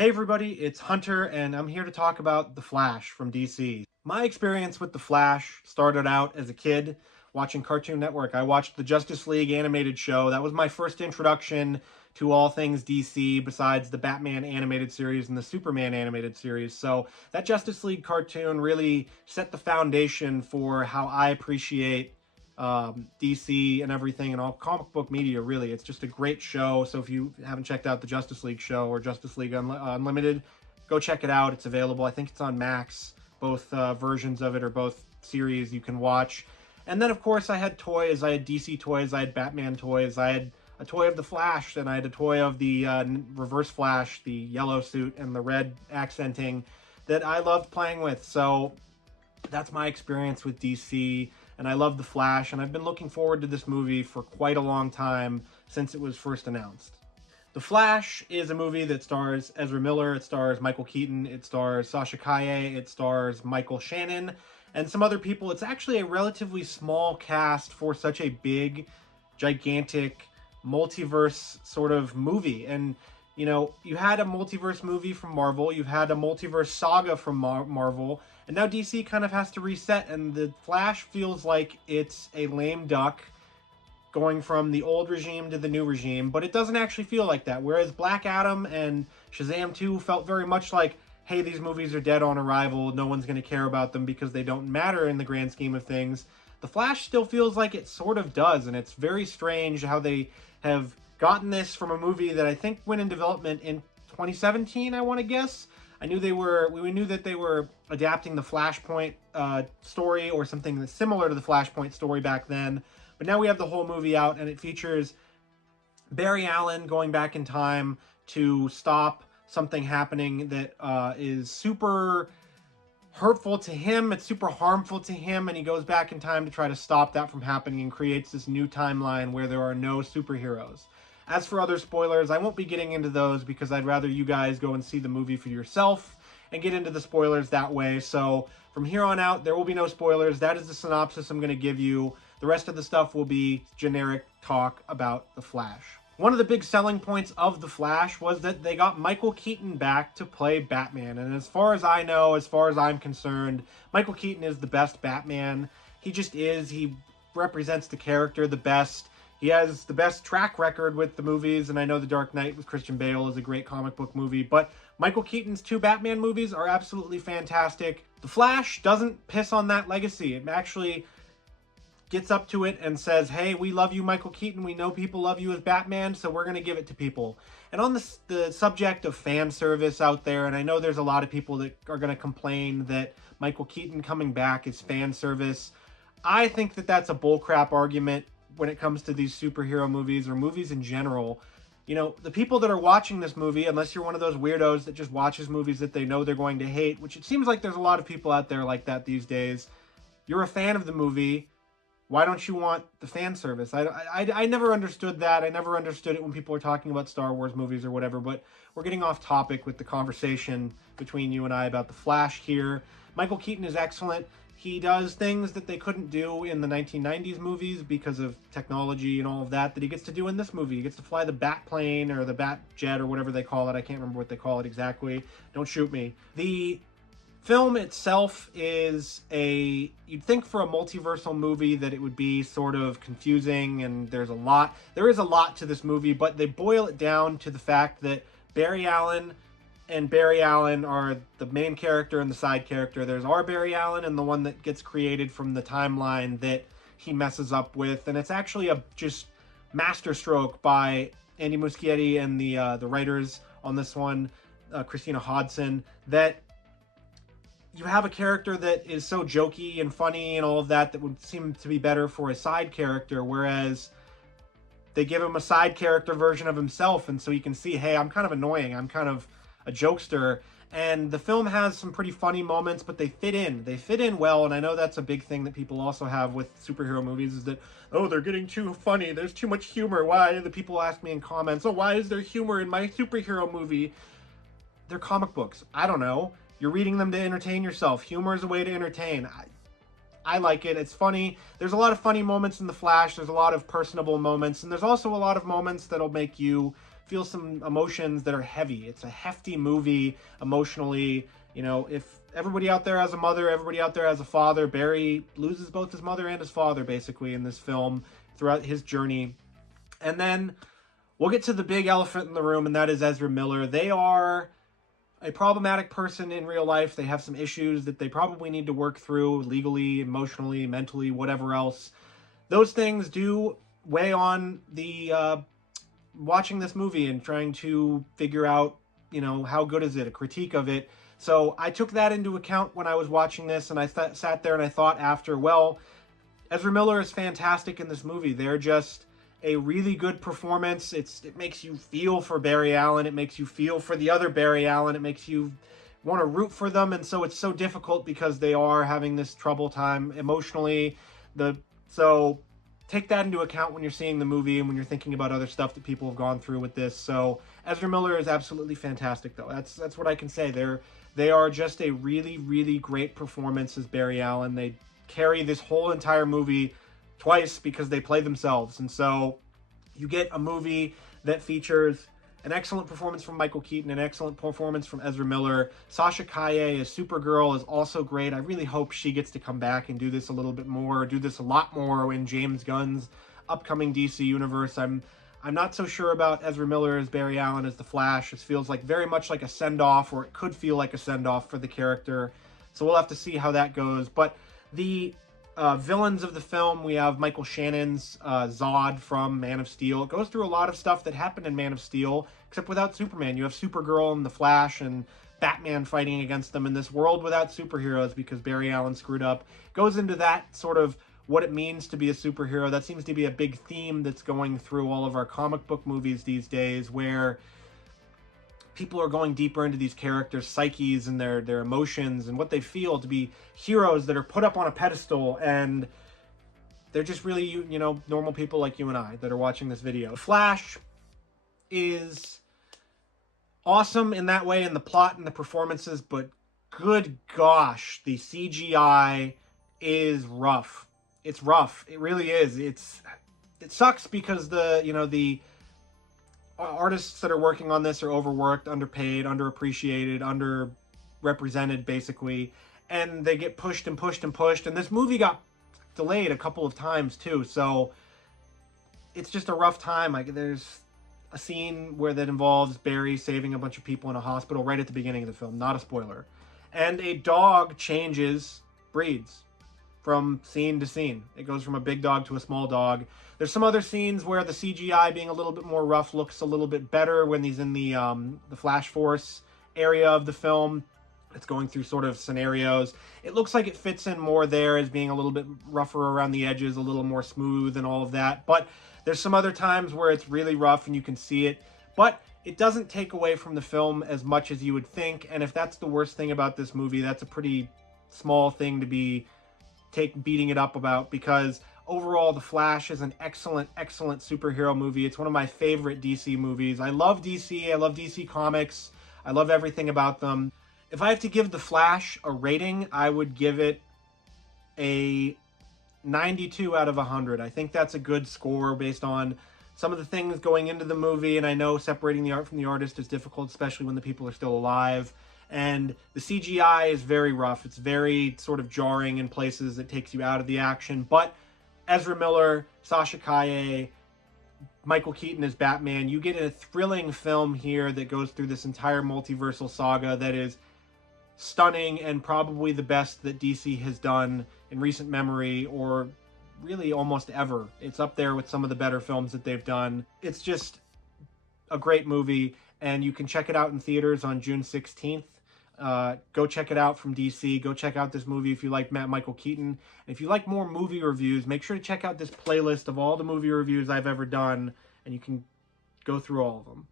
Hey everybody, it's Hunter, and I'm here to talk about The Flash from DC. My experience with The Flash started out as a kid watching Cartoon Network. I watched the Justice League animated show. That was my first introduction to all things DC besides the Batman animated series and the Superman animated series. So that Justice League cartoon really set the foundation for how I appreciate DC and everything and all comic book media, really. It's just a great show. So if you haven't checked out the Justice League show or Justice League Unlimited, go check it out. It's available. I think it's on Max. Both versions of it or both series you can watch. And then, of course, I had toys. I had DC toys. I had Batman toys. I had a toy of the Flash, and I had a toy of the Reverse Flash, the yellow suit and the red accenting that I loved playing with. So that's my experience with DC, and I love The Flash, and I've been looking forward to this movie for quite a long time since it was first announced. The Flash is a movie that stars Ezra Miller, it stars Michael Keaton, it stars Sasha Calle, it stars Michael Shannon, and some other people. It's actually a relatively small cast for such a big, gigantic, multiverse sort of movie. And you know, you had a multiverse movie from Marvel, you've had a multiverse saga from Marvel, and now DC kind of has to reset, and The Flash feels like it's a lame duck going from the old regime to the new regime, but it doesn't actually feel like that. Whereas Black Adam and Shazam 2 felt very much like, hey, these movies are dead on arrival, no one's going to care about them because they don't matter in the grand scheme of things. The Flash still feels like it sort of does, and it's very strange how they have gotten this from a movie that I think went in development in 2017, I want to guess. We knew that they were adapting the Flashpoint story or something that's similar to the Flashpoint story back then. But now we have the whole movie out, and it features Barry Allen going back in time to stop something happening that is super hurtful to him. It's super harmful to him, and he goes back in time to try to stop that from happening and creates this new timeline where there are no superheroes. As for other spoilers, I won't be getting into those because I'd rather you guys go and see the movie for yourself and get into the spoilers that way. So from here on out, there will be no spoilers. That is the synopsis I'm going to give you. The rest of the stuff will be generic talk about The Flash. One of the big selling points of The Flash was that they got Michael Keaton back to play Batman. And as far as I know, as far as I'm concerned, Michael Keaton is the best Batman. He just is. He represents the character the best. He has the best track record with the movies, and I know The Dark Knight with Christian Bale is a great comic book movie, but Michael Keaton's two Batman movies are absolutely fantastic. The Flash doesn't piss on that legacy. It actually gets up to it and says, hey, we love you, Michael Keaton. We know people love you as Batman, so we're going to give it to people. And on the subject of fan service out there, and I know there's a lot of people that are going to complain that Michael Keaton coming back is fan service. I think that that's a bullcrap argument when it comes to these superhero movies or movies in general. You know, the people that are watching this movie, unless you're one of those weirdos that just watches movies that they know they're going to hate, which it seems like there's a lot of people out there like that these days, you're a fan of the movie. Why don't you want the fan service? I never understood that. I never understood it when people are talking about Star Wars movies or whatever, but we're getting off topic with the conversation between you and I about The Flash here. Michael Keaton is excellent. He does things that they couldn't do in the 1990s movies because of technology and all of that he gets to do in this movie. He gets to fly the bat plane or the bat jet or whatever they call it. I can't remember what they call it exactly. Don't shoot me. The film itself is you'd think for a multiversal movie that it would be sort of confusing, and there is a lot to this movie, but they boil it down to the fact that Barry Allen are the main character and the side character. There's our Barry Allen and the one that gets created from the timeline that he messes up with, and it's actually a just masterstroke by Andy Muschietti and the writers on this one, Christina Hodson, that you have a character that is so jokey and funny and all of that would seem to be better for a side character, whereas they give him a side character version of himself, and so you can see, hey, I'm kind of annoying, I'm kind of a jokester. And the film has some pretty funny moments, but they fit in well. And I know that's a big thing that people also have with superhero movies, is that, oh, they're getting too funny, there's too much humor. Why? The people ask me in comments, oh, why is there humor in my superhero movie? They're comic books. I don't know. You're reading them to entertain yourself. Humor is a way to entertain. I like it. It's funny. There's a lot of funny moments in The Flash. There's a lot of personable moments, and there's also a lot of moments that'll make you feel some emotions that are heavy. It's a hefty movie emotionally. You know, if everybody out there has a mother, everybody out there has a father, Barry loses both his mother and his father, basically, in this film throughout his journey. And then we'll get to the big elephant in the room, and that is Ezra Miller. They are a problematic person in real life. They have some issues that they probably need to work through legally, emotionally, mentally, whatever else. Those things do weigh on the watching this movie and trying to figure out, you know, how good is it, a critique of it. So I took that into account when I was watching this, and I sat there and I thought after, well, Ezra Miller is fantastic in this movie. They're just a really good performance. It makes you feel for Barry Allen. It makes you feel for the other Barry Allen. It makes you want to root for them. And so it's so difficult because they are having this trouble time emotionally. So take that into account when you're seeing the movie and when you're thinking about other stuff that people have gone through with this. So Ezra Miller is absolutely fantastic, though. That's what I can say. They are just a really, really great performance as Barry Allen. They carry this whole entire movie twice because they play themselves. And so you get a movie that features an excellent performance from Michael Keaton, an excellent performance from Ezra Miller. Sasha Calle as Supergirl is also great. I really hope she gets to come back and do this a little bit more, do this a lot more in James Gunn's upcoming DC universe. I'm not so sure about Ezra Miller as Barry Allen as the Flash. It feels like very much like a send-off, or it could feel like a send-off for the character. So we'll have to see how that goes. But the villains of the film, we have Michael Shannon's Zod from Man of Steel. It goes through a lot of stuff that happened in Man of Steel, except without Superman. You have Supergirl and the Flash and Batman fighting against them in this world without superheroes because Barry Allen screwed up. Goes into that sort of what it means to be a superhero. That seems to be a big theme that's going through all of our comic book movies these days, where people are going deeper into these characters' psyches and their emotions and what they feel to be heroes that are put up on a pedestal, and they're just really, you know, normal people like you and I that are watching this video. Flash is awesome in that way, in the plot and the performances, but good gosh, the CGI is rough. It's rough. It really is. It sucks because the artists that are working on this are overworked, underpaid, underappreciated, underrepresented, basically, and they get pushed and pushed and pushed. And this movie got delayed a couple of times too, so it's just a rough time. Like, there's a scene that involves Barry saving a bunch of people in a hospital right at the beginning of the film, not a spoiler, and a dog changes breeds from scene to scene. It goes from a big dog to a small dog. There's some other scenes where the CGI, being a little bit more rough, looks a little bit better when he's in the Flash Force area of the film. It's going through sort of scenarios. It looks like it fits in more there as being a little bit rougher around the edges, a little more smooth and all of that. But there's some other times where it's really rough and you can see it. But it doesn't take away from the film as much as you would think. And if that's the worst thing about this movie, that's a pretty small thing to be beating it up about, because overall The Flash is an excellent superhero movie. It's one of my favorite DC movies. I love DC. I love DC Comics. I love everything about them. If I have to give The Flash a rating, I would give it a 92 out of 100. I think that's a good score based on some of the things going into the movie, and I know separating the art from the artist is difficult, especially when the people are still alive. And the CGI is very rough. It's very sort of jarring in places. It takes you out of the action. But Ezra Miller, Sasha Calle, Michael Keaton as Batman, you get a thrilling film here that goes through this entire multiversal saga that is stunning and probably the best that DC has done in recent memory, or really almost ever. It's up there with some of the better films that they've done. It's just a great movie, and you can check it out in theaters on June 16th. Go check it out from DC. Go check out this movie if you like Michael Keaton. And if you like more movie reviews, make sure to check out this playlist of all the movie reviews I've ever done, and you can go through all of them.